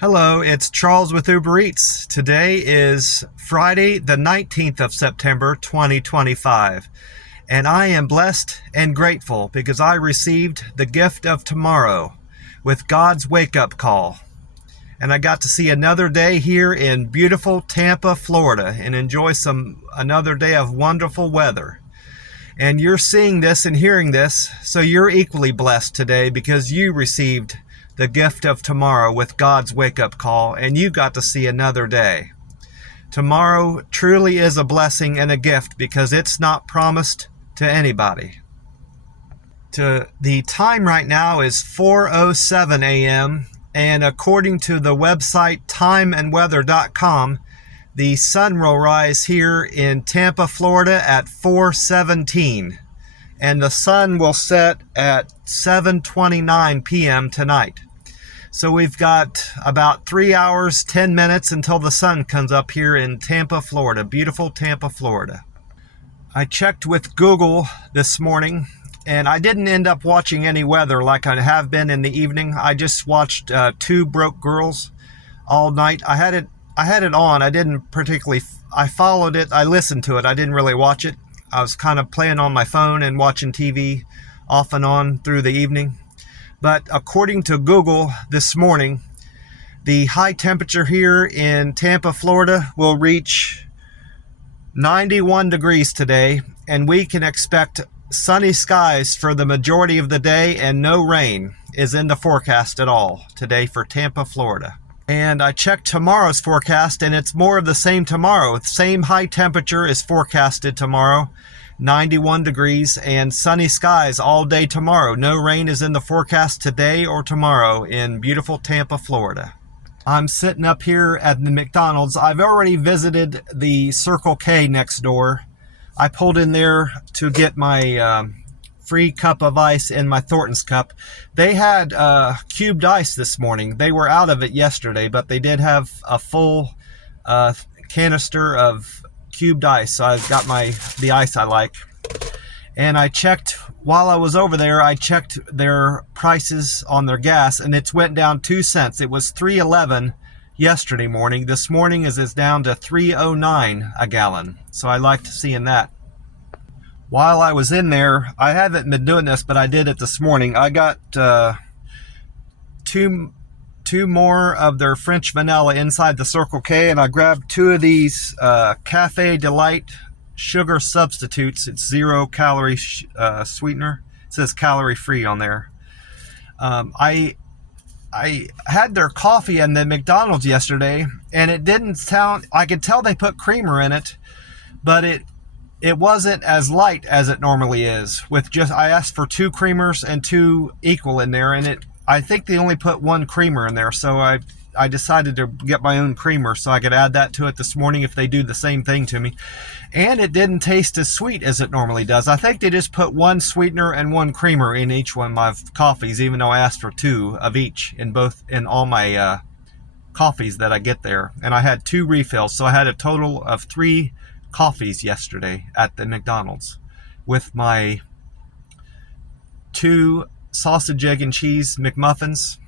Hello, it's Charles with Uber Eats. Today is Friday, the 19th of September, 2025. And I am blessed and grateful because I received the gift of tomorrow with God's wake-up call. And I got to see another day here in beautiful Tampa, Florida, and enjoy another day of wonderful weather. And you're seeing this and hearing this, so you're equally blessed today because you received the gift of tomorrow with God's wake-up call, and you got to see another day. Tomorrow truly is a blessing and a gift because it's not promised to anybody. The time right now is 4:07 a.m., and according to the website timeandweather.com, the sun will rise here in Tampa, Florida at 4:17, and the sun will set at 7:29 p.m. tonight. So we've got about 3 hours, 10 minutes until the sun comes up here in Tampa, Florida, beautiful Tampa, Florida. I checked with Google this morning, and I didn't end up watching any weather like I have been in the evening. I just watched Two Broke Girls all night. I had it on. I didn't particularly, I followed it. I listened to it. I didn't really watch it. I was kind of playing on my phone and watching TV off and on through the evening. But according to Google this morning, the high temperature here in Tampa, Florida will reach 91 degrees today, and we can expect sunny skies for the majority of the day, and no rain is in the forecast at all today for Tampa, Florida. And I checked tomorrow's forecast, and it's more of the same tomorrow. The same high temperature is forecasted tomorrow, 91 degrees, and sunny skies all day tomorrow. No rain is in the forecast today or tomorrow in beautiful Tampa, Florida. I'm sitting up here at the McDonald's. I've already visited the Circle K next door. I pulled in there to get my free cup of ice in my Thornton's cup. They had cubed ice this morning. They were out of it yesterday, but they did have a full canister of cubed ice. So I've got the ice I like. And I checked, while I was over there, I checked their prices on their gas, and it's went down 2 cents. It was $3.11 yesterday morning. This morning it's down to $3.09 a gallon. So I liked seeing that. While I was in there, I haven't been doing this, but I did it this morning. I got two more of their French vanilla inside the Circle K, and I grabbed 2 of these Cafe Delight sugar substitutes. It's 0 calorie sweetener. It says calorie free on there. I had their coffee in the McDonald's yesterday, and it didn't sound, I could tell they put creamer in it, but it wasn't as light as it normally is. I asked for 2 creamers and 2 equal in there, and I think they only put 1 creamer in there, so I decided to get my own creamer so I could add that to it this morning if they do the same thing to me. And it didn't taste as sweet as it normally does. I think they just put 1 sweetener and 1 creamer in each one of my coffees, even though I asked for 2 of each in all my coffees that I get there. And I had 2 refills, so I had a total of 3 coffees yesterday at the McDonald's with my 2 sausage, egg, and cheese McMuffins.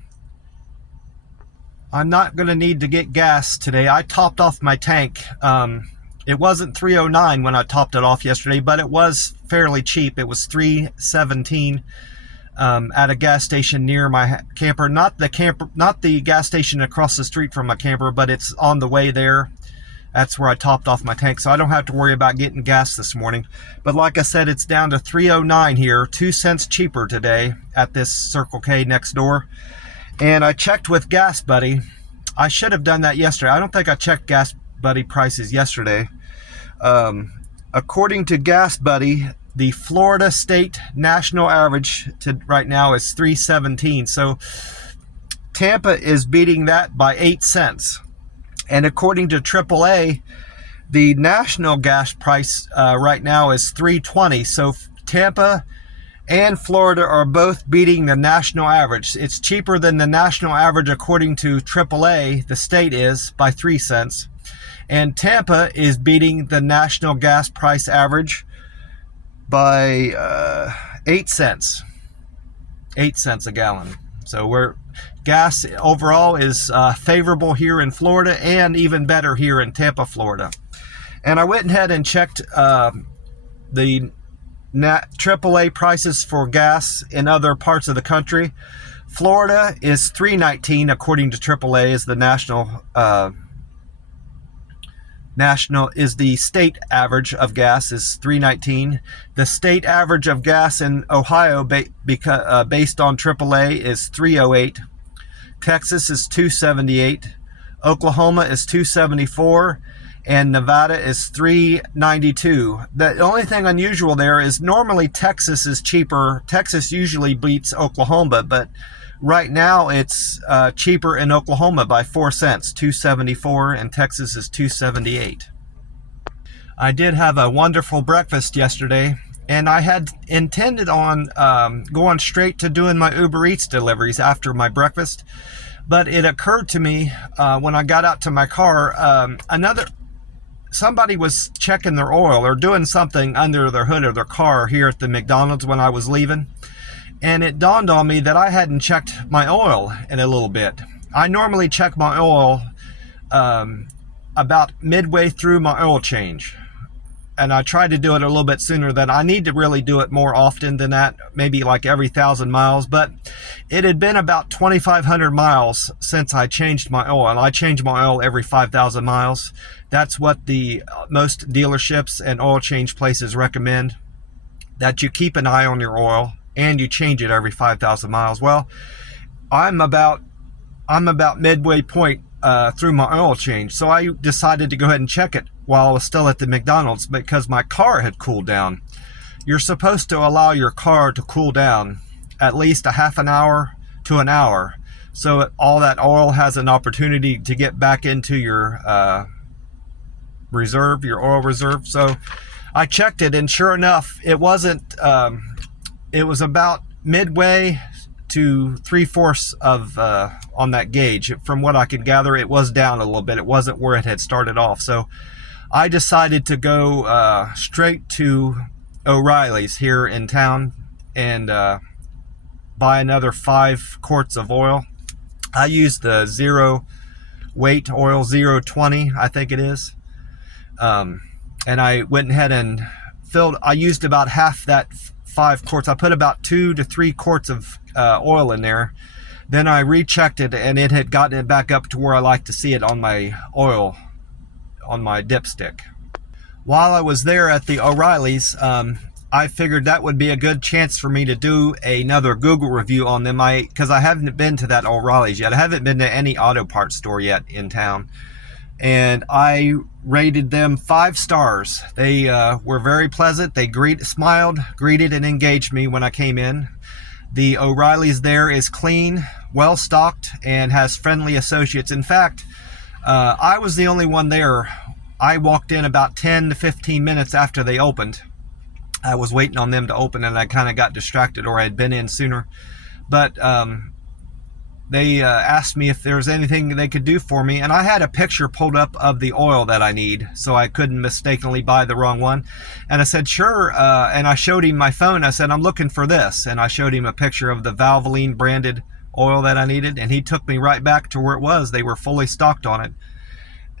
I'm not going to need to get gas today. I topped off my tank. It wasn't $3.09 when I topped it off yesterday, but it was fairly cheap. It was $3.17 at a gas station near my camper. Not the gas station across the street from my camper, but it's on the way there. That's where I topped off my tank, so I don't have to worry about getting gas this morning. But like I said, it's down to $3.09 here, 2 cents cheaper today at this Circle K next door. And I checked with Gas Buddy. I should have done that yesterday. I don't think I checked Gas Buddy prices yesterday. According to Gas Buddy, the Florida state national average right now is $3.17. So Tampa is beating that by 8 cents. And according to AAA, the national gas price right now is $3.20. So Tampa and Florida are both beating the national average. It's cheaper than the national average according to AAA, the state is, by 3 cents. And Tampa is beating the national gas price average by 8 cents. 8 cents a gallon. So gas overall is favorable here in Florida, and even better here in Tampa, Florida. And I went ahead and checked the AAA prices for gas in other parts of the country. Florida is $3.19 according to AAA, is the the state average of gas is $3.19. The state average of gas in Ohio based on AAA is $3.08. Texas is $2.78. Oklahoma is $2.74. And Nevada is $3.92. The only thing unusual there is normally Texas is cheaper. Texas usually beats Oklahoma, but right now it's cheaper in Oklahoma by 4 cents, $2.74, and Texas is $2.78. I did have a wonderful breakfast yesterday, and I had intended on going straight to doing my Uber Eats deliveries after my breakfast, but it occurred to me when I got out to my car, somebody was checking their oil or doing something under their hood of their car here at the McDonald's when I was leaving. And it dawned on me that I hadn't checked my oil in a little bit. I normally check my oil about midway through my oil change. And I try to do it a little bit sooner than I need to really do it more often than that, maybe like every 1,000 miles. But it had been about 2,500 miles since I changed my oil. And I change my oil every 5,000 miles. That's what the most dealerships and oil change places recommend, that you keep an eye on your oil and you change it every 5,000 miles. Well, I'm about midway point through my oil change, so I decided to go ahead and check it while I was still at the McDonald's because my car had cooled down. You're supposed to allow your car to cool down at least a half an hour to an hour, so all that oil has an opportunity to get back into your reserve, your oil reserve. So I checked it, and sure enough, it wasn't. It was about midway to 3/4 of on that gauge. From what I could gather, it was down a little bit. It wasn't where it had started off. So I decided to go straight to O'Reilly's here in town and buy another 5 quarts of oil. I used the zero weight oil, 020, I think it is. And I went ahead and I used about half that 5 quarts. I put about 2 to 3 quarts of oil in there. Then I rechecked it, and it had gotten it back up to where I like to see it on my oil, on my dipstick. While I was there at the O'Reilly's, I figured that would be a good chance for me to do another Google review on them. Because I haven't been to that O'Reilly's yet. I haven't been to any auto parts store yet in town. And I rated them 5 stars. They were very pleasant. They smiled, greeted, and engaged me when I came in. The O'Reilly's there is clean, well stocked, and has friendly associates. In fact, I was the only one there. I walked in about 10 to 15 minutes after they opened. I was waiting on them to open, and I kind of got distracted, or I had been in sooner. But they asked me if there was anything they could do for me, and I had a picture pulled up of the oil that I need, so I couldn't mistakenly buy the wrong one. And I said, sure, and I showed him my phone. I said, I'm looking for this, and I showed him a picture of the Valvoline branded oil that I needed, and he took me right back to where it was. They were fully stocked on it.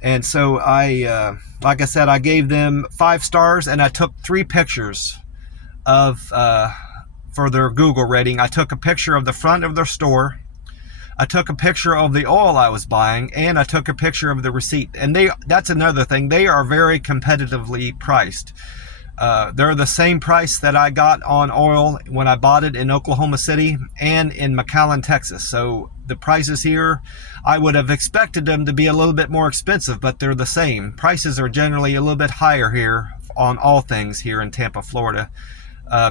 And so I, like I said, I gave them 5 stars, and I took 3 pictures of, for their Google rating. I took a picture of the front of their store, I took a picture of the oil I was buying, and I took a picture of the receipt. And that's another thing. They are very competitively priced. They're the same price that I got on oil when I bought it in Oklahoma City and in McAllen, Texas. So the prices here, I would have expected them to be a little bit more expensive, but they're the same. Prices are generally a little bit higher here on all things here in Tampa, Florida,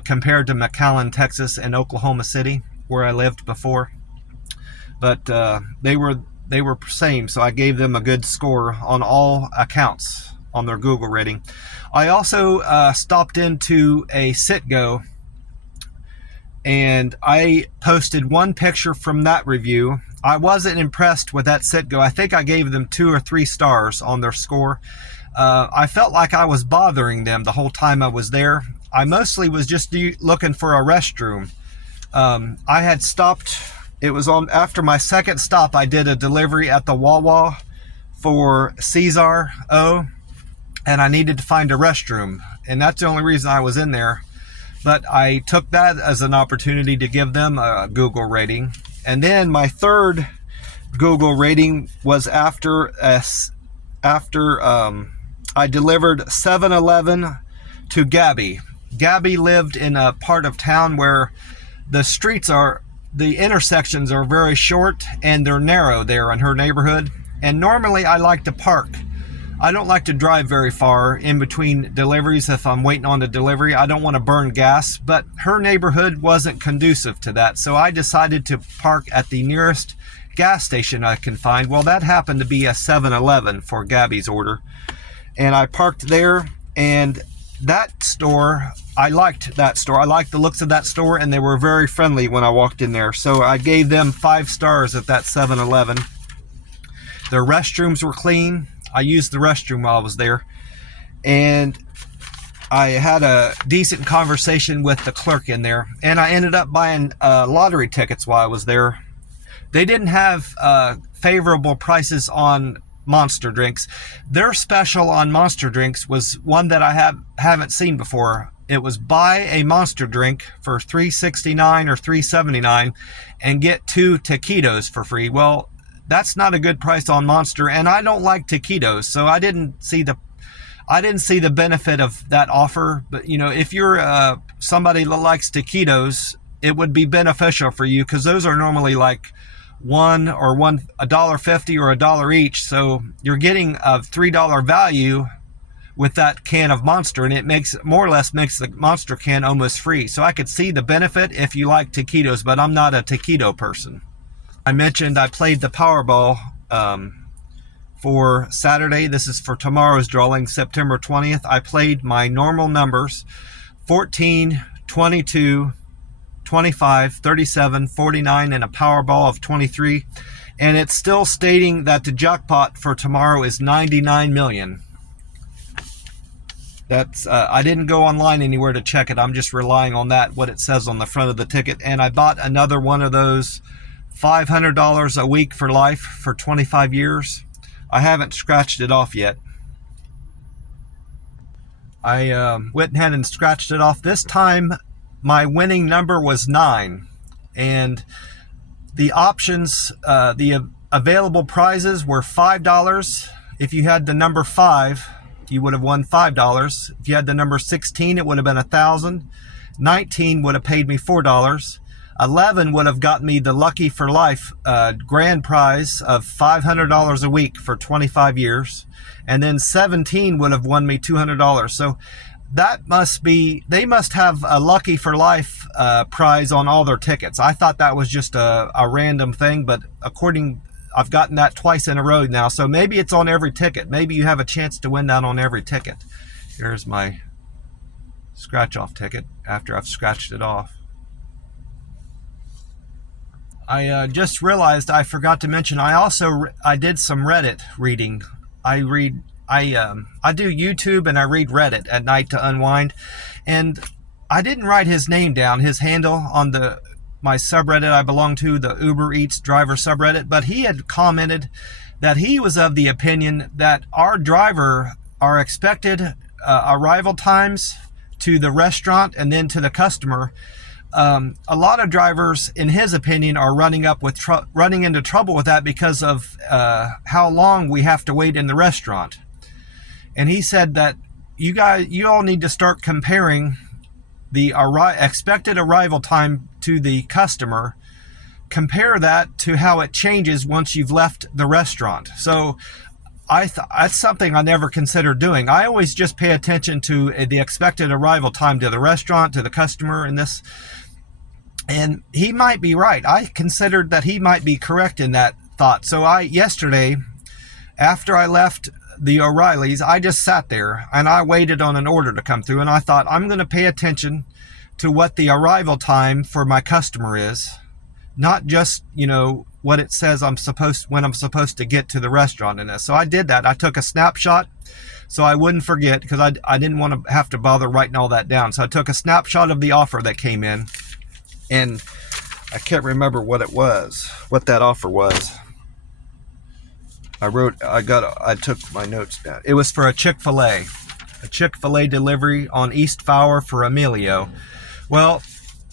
compared to McAllen, Texas and Oklahoma City, where I lived before. But they were same, so I gave them a good score on all accounts on their Google rating. I also stopped into a Citgo, and I posted 1 picture from that review. I wasn't impressed with that Citgo. I think I gave them 2 or 3 stars on their score. I felt like I was bothering them the whole time I was there. I mostly was just looking for a restroom. I had stopped it was on after my second stop. I did a delivery at the Wawa for Cesar O, and I needed to find a restroom, and that's the only reason I was in there. But I took that as an opportunity to give them a Google rating. And then my third Google rating was after I delivered 7-Eleven to Gabby. Gabby lived in a part of town where the intersections are very short and they're narrow there in her neighborhood. And normally I like to park. I don't like to drive very far in between deliveries if I'm waiting on the delivery. I don't want to burn gas, but her neighborhood wasn't conducive to that. So I decided to park at the nearest gas station I can find. Well, that happened to be a 7-Eleven for Gabby's order. And I parked there, and that store, I liked that store. I liked the looks of that store, and they were very friendly when I walked in there. So I gave them 5 stars at that 7-Eleven. Their restrooms were clean. I used the restroom while I was there, and I had a decent conversation with the clerk in there, and I ended up buying lottery tickets while I was there. They didn't have favorable prices on Monster drinks. Their special on Monster drinks was one that I haven't seen before. It was buy a Monster drink for $3.69 or $3.79 and get 2 taquitos for free. Well, that's not a good price on Monster, and I don't like taquitos, so I didn't see the benefit of that offer. But you know, if you're somebody that likes taquitos, it would be beneficial for you, because those are normally like $1.50 or $1 each. So you're getting a $3 value with that can of Monster, and it more or less makes the Monster can almost free. So I could see the benefit if you like taquitos, but I'm not a taquito person. I mentioned I played the Powerball for Saturday. This is for tomorrow's drawing, September 20th. I played my normal numbers, 14, 22, 25, 37, 49, and a Powerball of 23. And it's still stating that the jackpot for tomorrow is 99 million. That's I didn't go online anywhere to check it. I'm just relying on what it says on the front of the ticket. And I bought another one of those $500 a week for life for 25 years. I haven't scratched it off yet. I went ahead and scratched it off. This time my winning number was 9, and the options, the available prizes were $5. If you had the number 5, you would have won $5. If you had the number 16, it would have been $1,000. 19 would have paid me $4. 11 would have gotten me the Lucky for Life grand prize of $500 a week for 25 years. And then 17 would have won me $200. So that they must have a Lucky for Life prize on all their tickets. I thought that was just a random thing, but I've gotten that twice in a row now. So maybe it's on every ticket. Maybe you have a chance to win that on every ticket. Here's my scratch off ticket after I've scratched it off. I just realized I forgot to mention, I did some Reddit reading. I do YouTube and I read Reddit at night to unwind. And I didn't write his name down, his handle on my subreddit I belong to, the Uber Eats driver subreddit, but he had commented that he was of the opinion that our expected arrival times to the restaurant and then to the customer, a lot of drivers, in his opinion, are running into trouble with that because of how long we have to wait in the restaurant. And he said that you all need to start comparing the expected arrival time to the customer. Compare that to how it changes once you've left the restaurant. So that's something I never considered doing. I always just pay attention to the expected arrival time to the restaurant, to the customer, and he might be right. I considered that he might be correct in that thought. So yesterday, after I left the O'Reilly's, I just sat there and I waited on an order to come through, and I thought, I'm going to pay attention to what the arrival time for my customer is, not just, what it says when I'm supposed to get to the restaurant in this. So I did that. I took a snapshot so I wouldn't forget, because I didn't want to have to bother writing all that down. So I took a snapshot of the offer that came in, and I can't remember what it was, what that offer was. I took my notes down. It was for a Chick-fil-A delivery on East Fowler for Emilio. Well,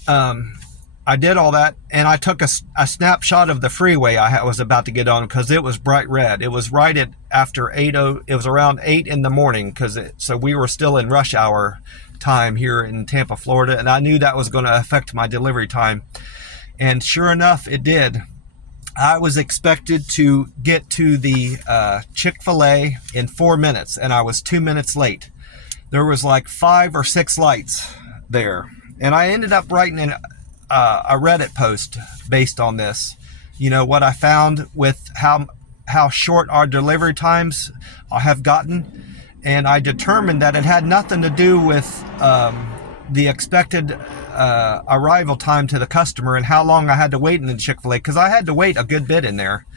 I did all that, and I took a snapshot of the freeway I was about to get on because it was bright red. It was right at after 8:00. It was around 8 in the morning so we were still in rush hour time here in Tampa, Florida, and I knew that was going to affect my delivery time. And sure enough, it did. I was expected to get to the Chick-fil-A in 4 minutes, and I was 2 minutes late. There was like 5 or 6 lights there, and I ended up writing a Reddit post based on this. You know what I found with how short our delivery times have gotten, and I determined that it had nothing to do with the expected arrival time to the customer and how long I had to wait in the Chick-fil-A, because I had to wait a good bit in there.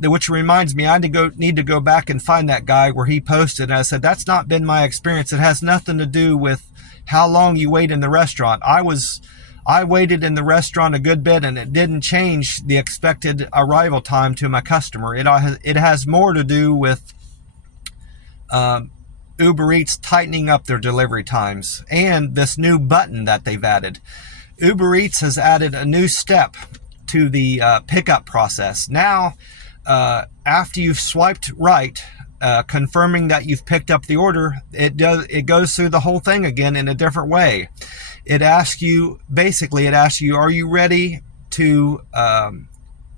Which reminds me, I need to go back and find that guy where he posted, and I said, that's not been my experience. It has nothing to do with how long you wait in the restaurant. I waited in the restaurant a good bit, and it didn't change the expected arrival time to my customer. It has more to do with Uber Eats tightening up their delivery times and this new button that they've added. Uber Eats has added a new step to the pickup process. Now, after you've swiped right, confirming that you've picked up the order, it goes through the whole thing again in a different way. It asks you, are you ready to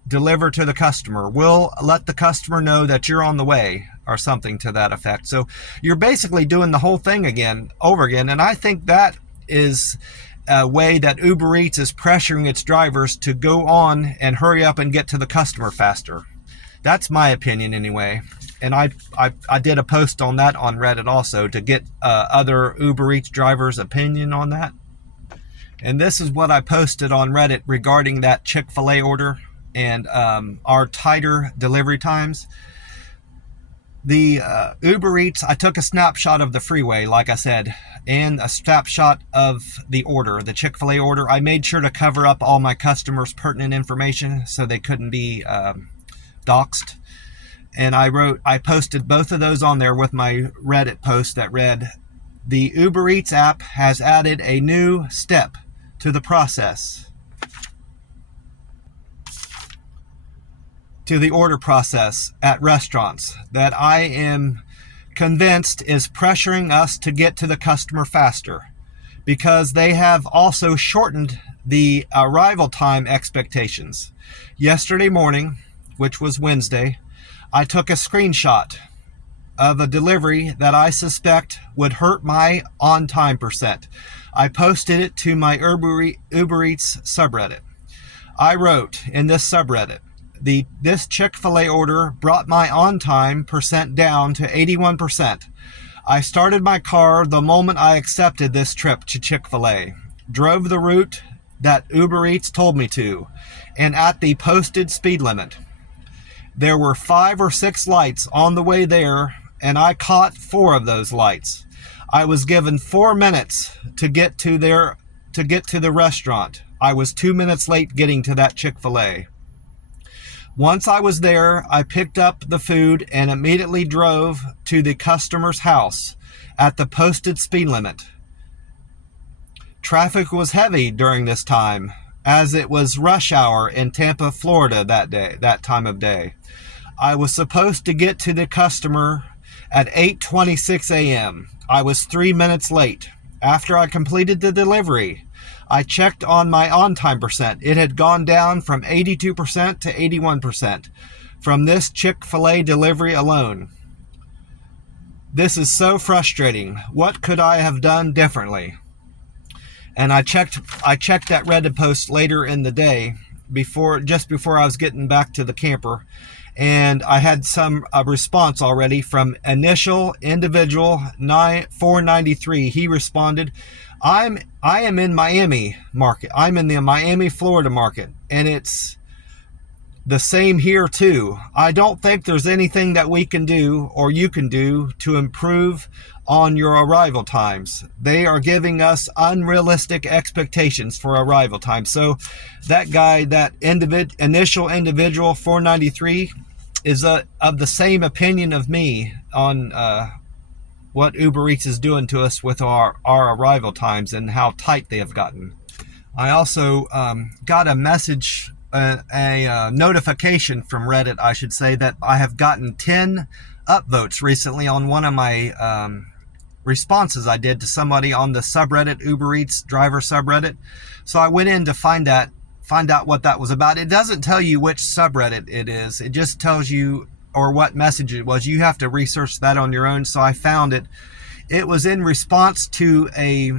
deliver to the customer? We'll let the customer know that you're on the way, or something to that effect. So you're basically doing the whole thing over again. And I think that is a way that Uber Eats is pressuring its drivers to go on and hurry up and get to the customer faster. That's my opinion anyway. And I did a post on that on Reddit also to get other Uber Eats drivers' opinion on that. And this is what I posted on Reddit regarding that Chick-fil-A order and our tighter delivery times. The Uber Eats, I took a snapshot of the freeway, like I said, and a snapshot of the order, the Chick-fil-A order. I made sure to cover up all my customers' pertinent information so they couldn't be doxxed. And I posted both of those on there with my Reddit post that read, the Uber Eats app has added a new step to the process, to the order process at restaurants that I am convinced is pressuring us to get to the customer faster, because they have also shortened the arrival time expectations. Yesterday morning, which was Wednesday, I took a screenshot of a delivery that I suspect would hurt my on-time percent. I posted it to my Uber Eats subreddit. I wrote in this subreddit, this Chick-fil-A order brought my on-time percent down to 81%. I started my car the moment I accepted this trip to Chick-fil-A, drove the route that Uber Eats told me to, and at the posted speed limit. There were 5 or 6 lights on the way there, and I caught 4 of those lights. I was given 4 minutes to get to the restaurant. I was 2 minutes late getting to that Chick-fil-A. Once I was there, I picked up the food and immediately drove to the customer's house at the posted speed limit. Traffic was heavy during this time, as it was rush hour in Tampa, Florida that time of day. I was supposed to get to the customer at 8:26 a.m. I was 3 minutes late. After I completed the delivery, I checked on my on-time percent. It had gone down from 82% to 81% from this Chick-fil-A delivery alone. This is so frustrating. What could I have done differently? And I checked that Reddit post later in the day, just before I was getting back to the camper, and I had a response already from initial individual 493. He responded, I am in Miami market. I'm in the Miami, Florida market, and it's The same here too. I don't think there's anything that we can do or you can do to improve on your arrival times. They are giving us unrealistic expectations for arrival time. So that guy, that initial individual 493, is of the same opinion of me on what Uber Eats is doing to us with our arrival times and how tight they have gotten. I also got a message, a notification from Reddit, I should say, that I have gotten 10 upvotes recently on one of my responses I did to somebody on the subreddit, Uber Eats driver subreddit. So I went in to find out what that was about. It doesn't tell you which subreddit it is. It just tells you, or what message it was. You have to research that on your own. So I found it. It was in response to a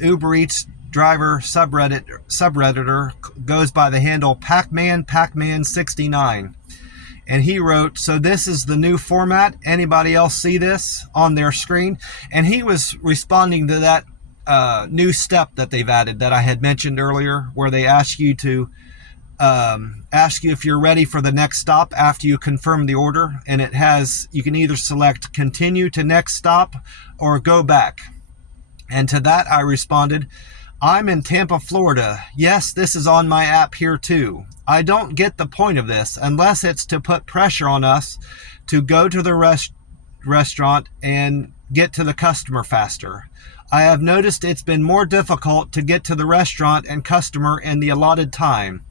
Uber Eats driver subredditor, goes by the handle Pacman69. And he wrote, so this is the new format. Anybody else see this on their screen? And he was responding to that new step that they've added that I had mentioned earlier, where they ask you to ask you if you're ready for the next stop after you confirm the order. And it has, you can either select continue to next stop or go back. And to that I responded, I'm in Tampa, Florida. Yes, this is on my app here too. I don't get the point of this unless it's to put pressure on us to go to the restaurant and get to the customer faster. I have noticed it's been more difficult to get to the restaurant and customer in the allotted time.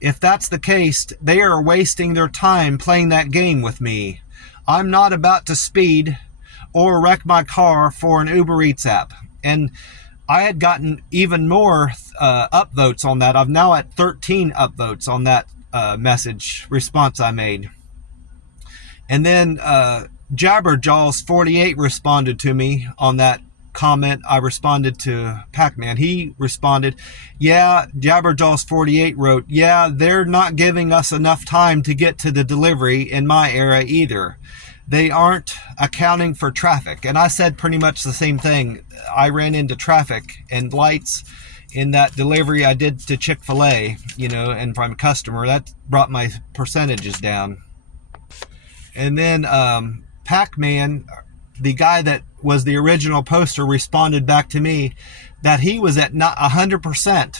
If that's the case, they are wasting their time playing that game with me. I'm not about to speed or wreck my car for an Uber Eats app. And I had gotten even more upvotes on that. I'm now at 13 upvotes on that message response I made. And then Jabberjaws48 responded to me on that comment. I responded to Pac-Man. He responded, yeah, Jabberjaws48 wrote, yeah, they're not giving us enough time to get to the delivery in my area either. They aren't accounting for traffic. And I said pretty much the same thing. I ran into traffic and lights in that delivery I did to Chick-fil-A, and from a customer. That brought my percentages down. And then Pac-Man, the guy that was the original poster, responded back to me that he was at not 100%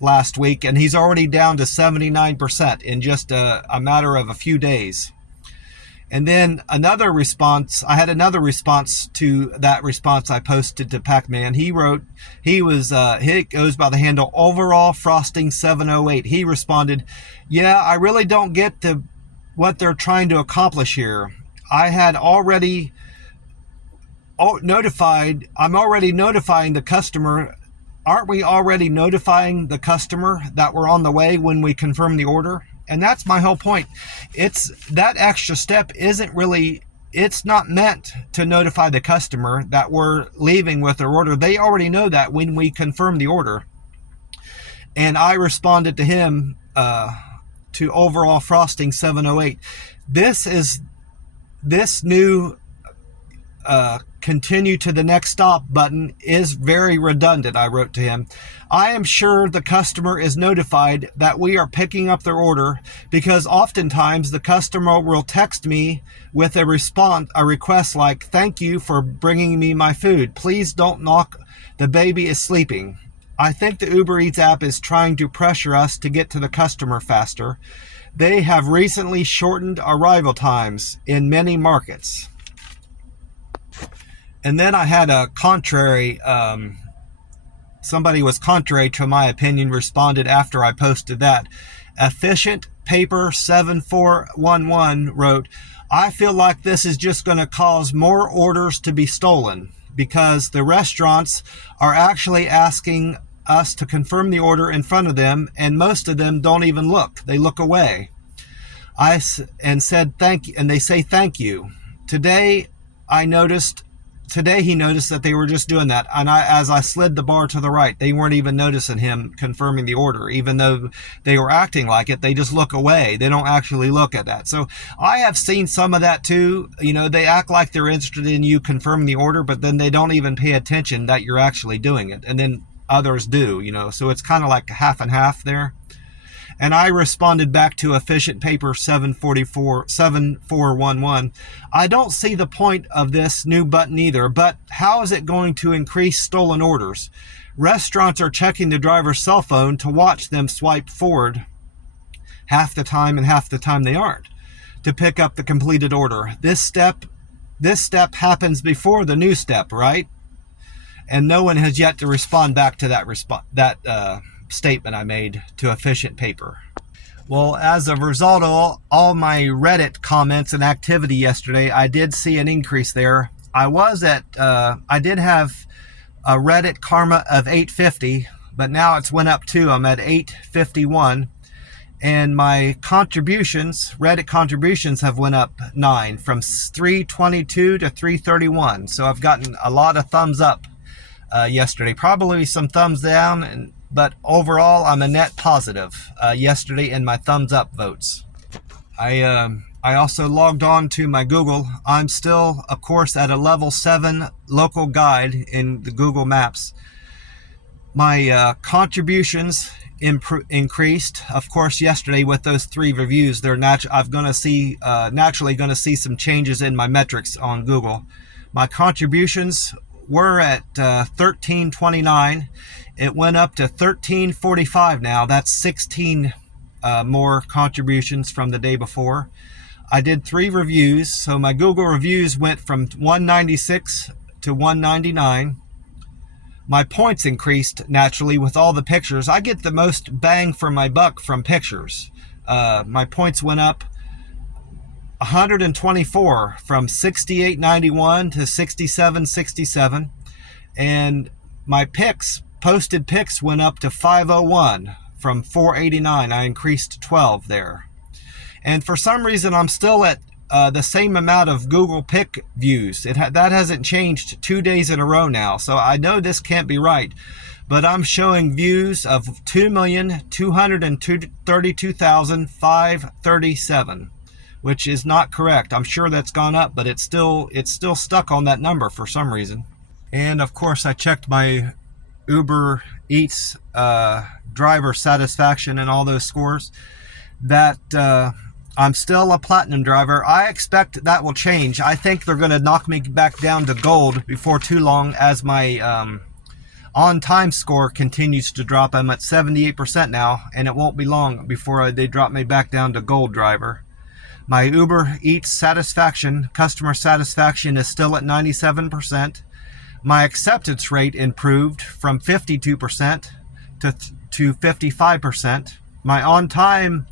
last week, and he's already down to 79% in just a matter of a few days. And then another response, I had another response to that response I posted to Pac-Man. He wrote, he goes by the handle Overall Frosting 708. He responded, yeah, I really don't get what they're trying to accomplish here. I had already notified, I'm already notifying the customer. Aren't we already notifying the customer that we're on the way when we confirm the order? And that's my whole point. It's that extra step it's not meant to notify the customer that we're leaving with their order. They already know that when we confirm the order. And I responded to him, to Overall Frosting 708. This new continue to the next stop button is very redundant, I wrote to him. I am sure the customer is notified that we are picking up their order, because oftentimes the customer will text me with a request like, thank you for bringing me my food. Please don't knock. The baby is sleeping. I think the Uber Eats app is trying to pressure us to get to the customer faster. They have recently shortened arrival times in many markets. And then I had a contrary, somebody was contrary to my opinion, responded after I posted that. Efficient Paper 7411 wrote, I feel like this is just going to cause more orders to be stolen, because the restaurants are actually asking us to confirm the order in front of them, and most of them don't even look. They look away. And said thank you, and they say thank you. Today he noticed that they were just doing that, and as I slid the bar to the right, they weren't even noticing him confirming the order. Even though they were acting like it, they just look away. They don't actually look at that. So I have seen some of that too. They act like they're interested in you confirming the order, but then they don't even pay attention that you're actually doing it. And then others do, so it's kind of like half and half there. And I responded back to Efficient Paper 7411. I don't see the point of this new button either, but how is it going to increase stolen orders? Restaurants are checking the driver's cell phone to watch them swipe forward half the time, and half the time they aren't, to pick up the completed order. This step happens before the new step, right? And no one has yet to respond back to that statement I made to Efficient Paper. Well, as a result of all my Reddit comments and activity yesterday, I did see an increase there. I did have a Reddit karma of 850, but now it's went up too. I'm at 851. And my contributions, Reddit contributions, have went up 9 from 322 to 331. So I've gotten a lot of thumbs up yesterday. Probably some thumbs down, but overall I'm a net positive yesterday in my thumbs up votes. I also logged on to my Google. I'm still, of course, at a level 7 local guide in the Google Maps. My contributions increased, of course, yesterday with those 3 reviews. I'm naturally going to see some changes in my metrics on Google. My contributions were at 1329. It went up to 1345 now. That's 16 more contributions from the day before. I did 3 reviews, so my Google reviews went from 196 to 199. My points increased naturally with all the pictures. I get the most bang for my buck from pictures. My points went up 124 from 6891 to 6767. And my posted pics went up to 501 from 489. I increased 12 there. And for some reason, I'm still at the same amount of Google pic views. That hasn't changed 2 days in a row now, so I know this can't be right. But I'm showing views of 2,232,537, which is not correct. I'm sure that's gone up, but it's still stuck on that number for some reason. And of course, I checked my Uber Eats driver satisfaction and all those scores. That I'm still a platinum driver. I expect that will change. I think they're going to knock me back down to gold before too long as my on-time score continues to drop. I'm at 78% now, and it won't be long before they drop me back down to gold driver. My Uber Eats satisfaction, customer satisfaction, is still at 97%. My acceptance rate improved from 52% to 55%. My on-time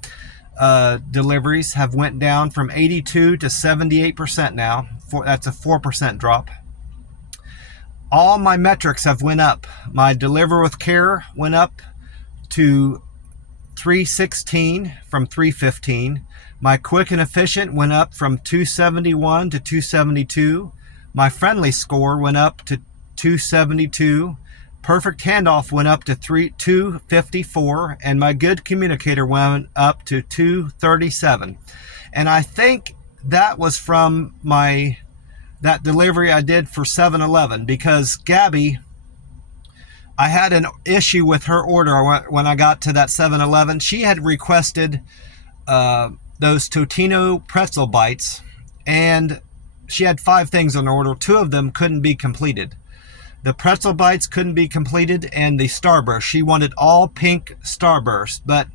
deliveries have went down from 82 to 78% now. That's a 4% drop. All my metrics have went up. My Deliver with Care went up to 316 from 315. My Quick and Efficient went up from 271 to 272. My Friendly score went up to 272. Perfect Handoff went up to 254, and my Good Communicator went up to 237. And I think that was from that delivery I did for 7-Eleven, because Gabby, I had an issue with her order when I got to that 7-Eleven. She had requested those Totino pretzel bites, and she had 5 things on her order. 2 of them couldn't be completed. The pretzel bites couldn't be completed, and the Starburst. She wanted all pink Starburst, but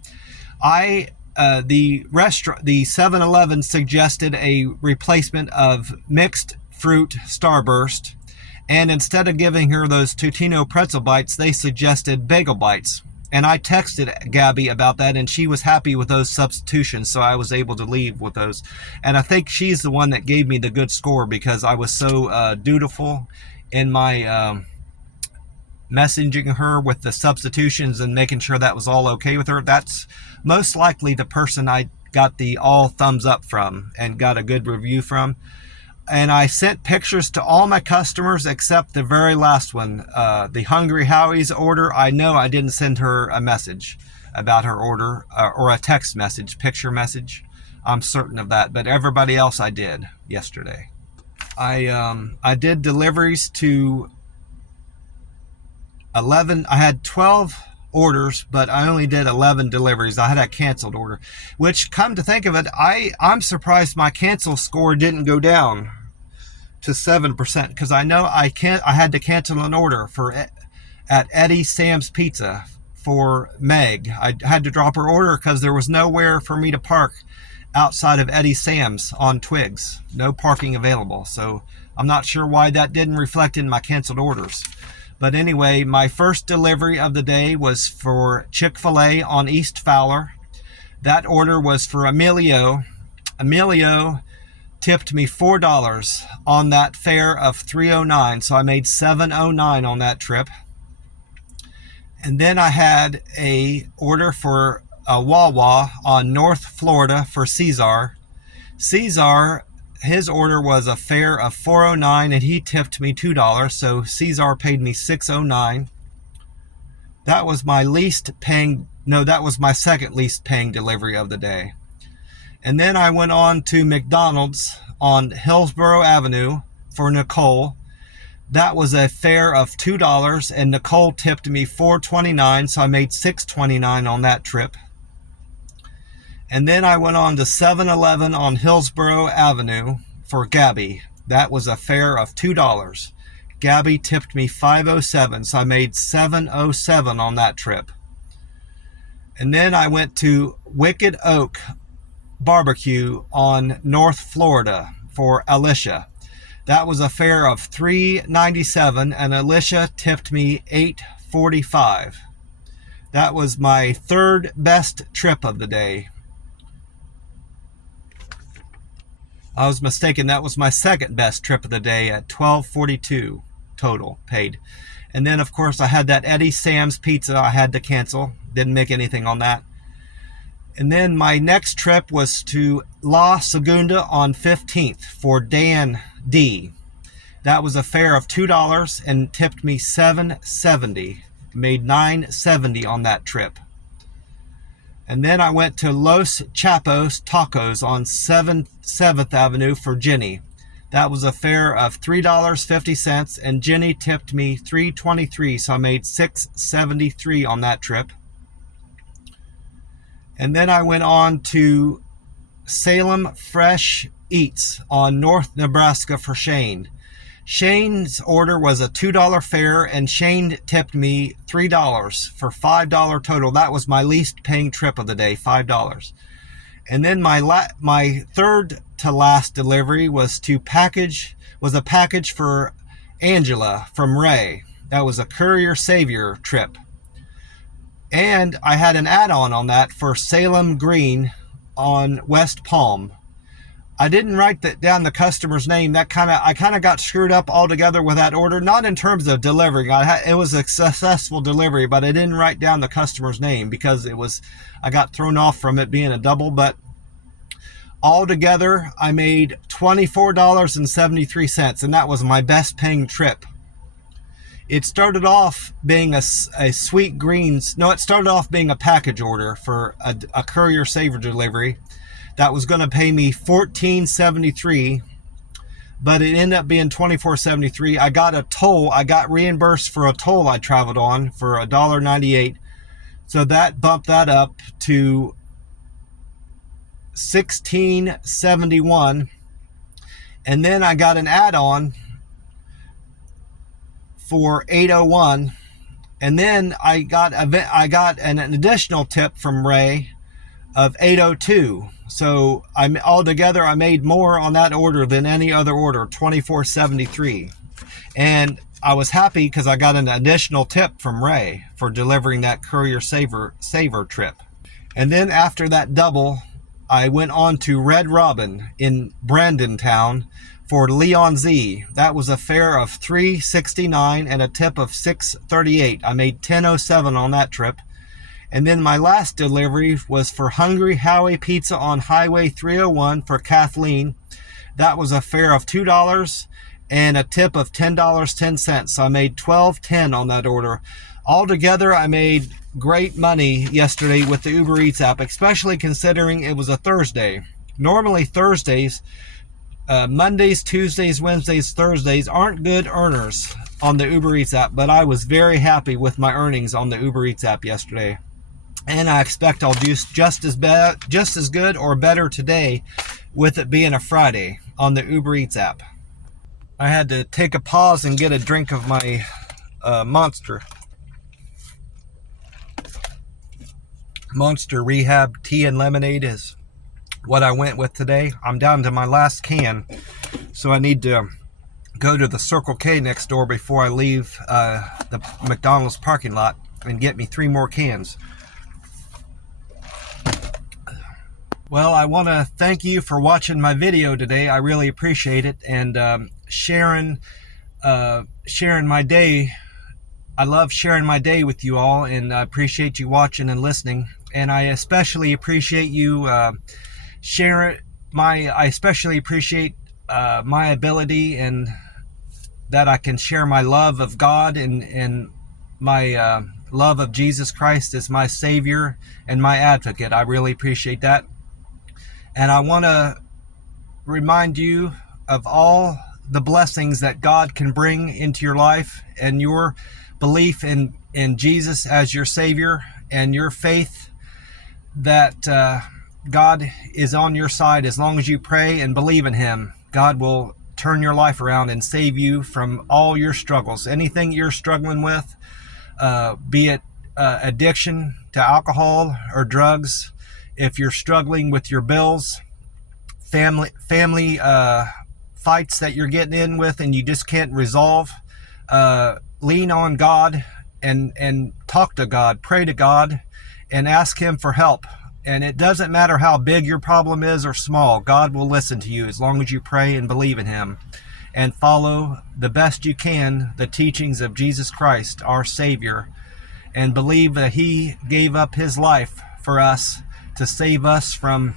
the 7-Eleven suggested a replacement of mixed fruit Starburst, and instead of giving her those Totino pretzel bites, they suggested bagel bites. And I texted Gabby about that, and she was happy with those substitutions, so I was able to leave with those. And I think she's the one that gave me the good score, because I was so dutiful in my messaging her with the substitutions and making sure that was all okay with her. That's most likely the person I got the all thumbs up from and got a good review from. And I sent pictures to all my customers except the very last one, the Hungry Howie's order. I know I didn't send her a message about her order, or a text message, picture message. I'm certain of that, but everybody else I did yesterday. I did deliveries to 11. I had 12 orders, but I only did 11 deliveries. I had a canceled order, which, come to think of it, I'm surprised my cancel score didn't go down to 7%, because I know I had to cancel an order at Eddie Sam's Pizza for Meg. I had to drop her order because there was nowhere for me to park outside of Eddie Sam's on Twiggs. No parking available. So I'm not sure why that didn't reflect in my canceled orders. But anyway, my first delivery of the day was for Chick-fil-A on East Fowler. That order was for Emilio. Emilio tipped me $4 on that fare of $3.09, so I made $7.09 on that trip. And then I had a order for a Wawa on North Florida for Cesar. Cesar, his order was a fare of $4.09 and he tipped me $2, so Cesar paid me $6.09. That was my that was my second least paying delivery of the day. And then I went on to McDonald's on Hillsborough Avenue for Nicole. That was a fare of $2 and Nicole tipped me $4.29, so I made $6.29 on that trip. And then I went on to 7-Eleven on Hillsborough Avenue for Gabby. That was a fare of $2. Gabby tipped me $5.07, so I made $7.07 on that trip. And then I went to Wicked Oak Barbecue on North Florida for Alicia. That was a fare of $3.97 and Alicia tipped me $8.45. That was my third best trip of the day. I was mistaken. That was my second best trip of the day at $12.42 total paid. And then, of course, I had that Eddie Sam's Pizza I had to cancel. Didn't make anything on that. And then my next trip was to La Segunda on 15th for Dan D. That was a fare of $2 and tipped me $7.70. Made $9.70 on that trip. And then I went to Los Chapos Tacos on 7th Avenue for Jenny. That was a fare of $3.50 and Jenny tipped me $3.23, so I made $6.73 on that trip. And then I went on to Salem Fresh Eats on North Nebraska for Shane. Shane's order was a $2 fare and Shane tipped me $3 for $5 total. That was my least paying trip of the day, $5. And then my third to last delivery was a package for Angela from Ray. That was a Courier Savior trip. And I had an add-on on that for Salem Green on West Palm. I didn't write down the customer's name. I kind of got screwed up altogether with that order. Not in terms of delivering. It was a successful delivery, but I didn't write down the customer's name because I got thrown off from it being a double. But altogether, I made $24.73, and that was my best paying trip. It started off being a Sweet Greens. No, it started off being a package order for a Courier Saver delivery. That was going to pay me $14.73, but it ended up being $24.73. I got a toll. I got reimbursed for a toll I traveled on for $1.98. So that bumped that up to $16.71. And then I got an add-on for $8.01. And then I got an additional tip from Ray of $8.02. So altogether I made more on that order than any other order, $24.73. And I was happy because I got an additional tip from Ray for delivering that Courier Saver trip. And then after that double, I went on to Red Robin in Brandontown for Leon Z. That was a fare of $3.69 and a tip of $6.38. I made $10.07 on that trip. And then my last delivery was for Hungry Howie Pizza on Highway 301 for Kathleen. That was a fare of $2 and a tip of $10.10. So I made $12.10 on that order. Altogether, I made great money yesterday with the Uber Eats app, especially considering it was a Thursday. Normally Thursdays, Mondays, Tuesdays, Wednesdays, Thursdays aren't good earners on the Uber Eats app, but I was very happy with my earnings on the Uber Eats app yesterday. And I expect I'll do just as good or better today, with it being a Friday, on the Uber Eats app. I had to take a pause and get a drink of my Monster Rehab tea and lemonade is what I went with today. I'm down to my last can, so I need to go to the Circle K next door before I leave the McDonald's parking lot and get me 3 more cans. Well, I want to thank you for watching my video today. I really appreciate it, and sharing my day. I love sharing my day with you all, and I appreciate you watching and listening. And I especially appreciate you I especially appreciate my ability and that I can share my love of God and my love of Jesus Christ as my Savior and my advocate. I really appreciate that. And I want to remind you of all the blessings that God can bring into your life, and your belief in Jesus as your Savior, and your faith that God is on your side. As long as you pray and believe in Him, God will turn your life around and save you from all your struggles. Anything you're struggling with, be it addiction to alcohol or drugs, if you're struggling with your bills, family fights that you're getting in with and you just can't resolve, lean on God and talk to God, pray to God, and ask Him for help. And it doesn't matter how big your problem is or small, God will listen to you as long as you pray and believe in Him and follow the best you can the teachings of Jesus Christ, our Savior, and believe that He gave up His life for us to save us from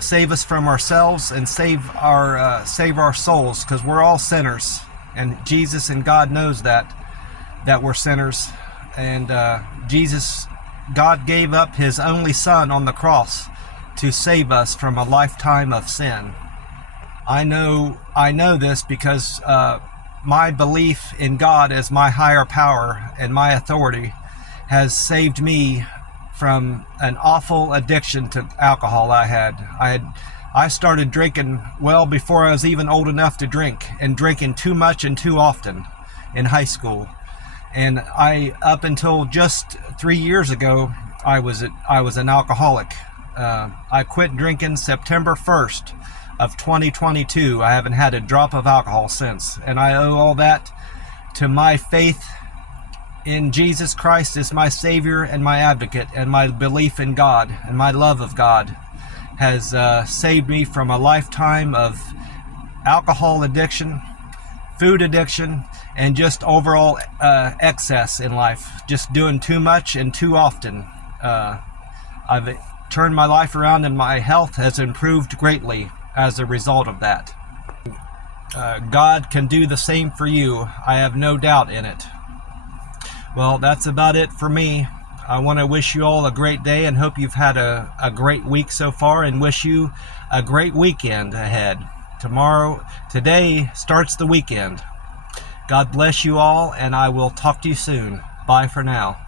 ourselves and save our souls, because we're all sinners, and Jesus and God knows that we're sinners. And God gave up His only Son on the cross to save us from a lifetime of sin. I know this because my belief in God as my higher power and my authority has saved me from an awful addiction to alcohol I started drinking well before I was even old enough to drink, and drinking too much and too often in high school. And up until just 3 years ago, I was an alcoholic. I quit drinking September 1st of 2022. I haven't had a drop of alcohol since, and I owe all that to my faith in Jesus Christ as my Savior and my advocate, and my belief in God and my love of God has saved me from a lifetime of alcohol addiction, food addiction, and just overall excess in life, just doing too much and too often. I've turned my life around, and my health has improved greatly as a result of that. God can do the same for you. I have no doubt in it. Well, that's about it for me. I want to wish you all a great day and hope you've had a great week so far, and wish you a great weekend ahead. Today starts the weekend. God bless you all, and I will talk to you soon. Bye for now.